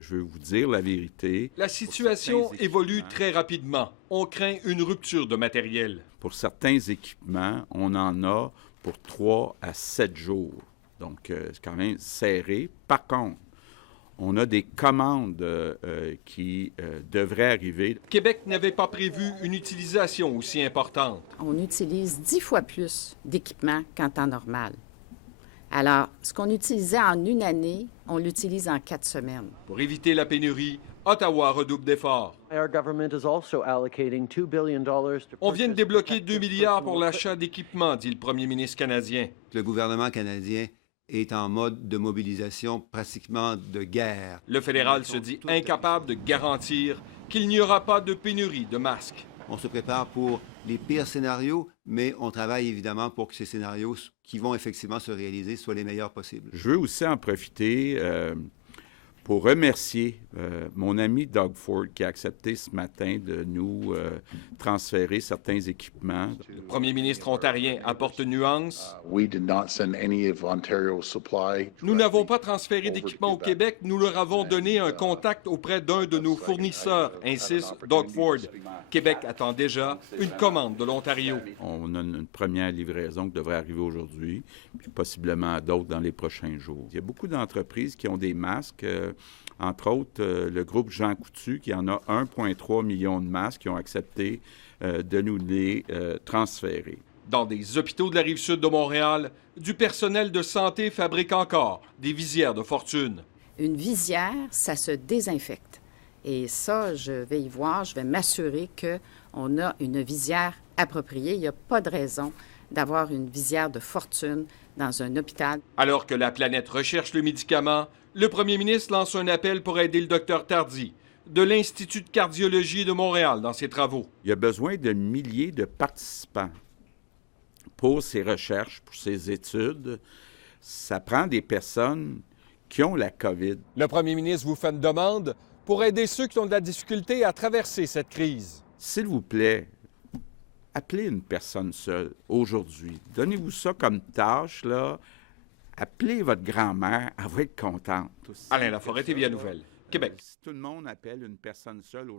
Je veux vous dire la vérité. La situation évolue très rapidement. On craint une rupture de matériel. Pour certains équipements, on en a pour 3 à 7 jours. Donc, c'est quand même serré. Par contre, on a des commandes qui devraient arriver. Québec n'avait pas prévu une utilisation aussi importante. On utilise 10 fois plus d'équipements qu'en temps normal. Alors, ce qu'on utilisait en une année, on l'utilise en 4 semaines. Pour éviter la pénurie, Ottawa redouble d'efforts. On vient de débloquer 2 milliards pour l'achat d'équipements, dit le premier ministre canadien. Le gouvernement canadien est en mode de mobilisation pratiquement de guerre. Le fédéral se dit incapable de garantir qu'il n'y aura pas de pénurie de masques. On se prépare pour les pires scénarios, mais on travaille évidemment pour que ces scénarios qui vont effectivement se réaliser soient les meilleurs possibles. Je veux aussi en profiter pour remercier mon ami Doug Ford qui a accepté ce matin de nous transférer certains équipements. Le premier ministre ontarien apporte nuance. Nous n'avons pas transféré d'équipement au Québec, nous leur avons donné un contact auprès d'un de nos fournisseurs, insiste Doug Ford. Québec attend déjà une commande de l'Ontario. On a une première livraison qui devrait arriver aujourd'hui, puis possiblement d'autres dans les prochains jours. Il y a beaucoup d'entreprises qui ont des masques, entre autres le groupe Jean Coutu, qui en a 1,3 million de masques qui ont accepté de nous les transférer. Dans des hôpitaux de la Rive-Sud de Montréal, du personnel de santé fabrique encore des visières de fortune. Une visière, ça se désinfecte. Et ça, je vais y voir, je vais m'assurer qu'on a une visière appropriée. Il n'y a pas de raison d'avoir une visière de fortune dans un hôpital. Alors que la planète recherche le médicament, le premier ministre lance un appel pour aider le docteur Tardy de l'Institut de cardiologie de Montréal dans ses travaux. Il y a besoin de milliers de participants pour ces recherches, pour ces études. Ça prend des personnes qui ont la COVID. Le premier ministre vous fait une demande pour aider ceux qui ont de la difficulté à traverser cette crise. S'il vous plaît, appelez une personne seule aujourd'hui. Donnez-vous ça comme tâche, là. Appelez votre grand-mère, elle va être contente aussi. Alain Laforêt, TVA Nouvelles, Québec. Si tout le monde appelle une personne seule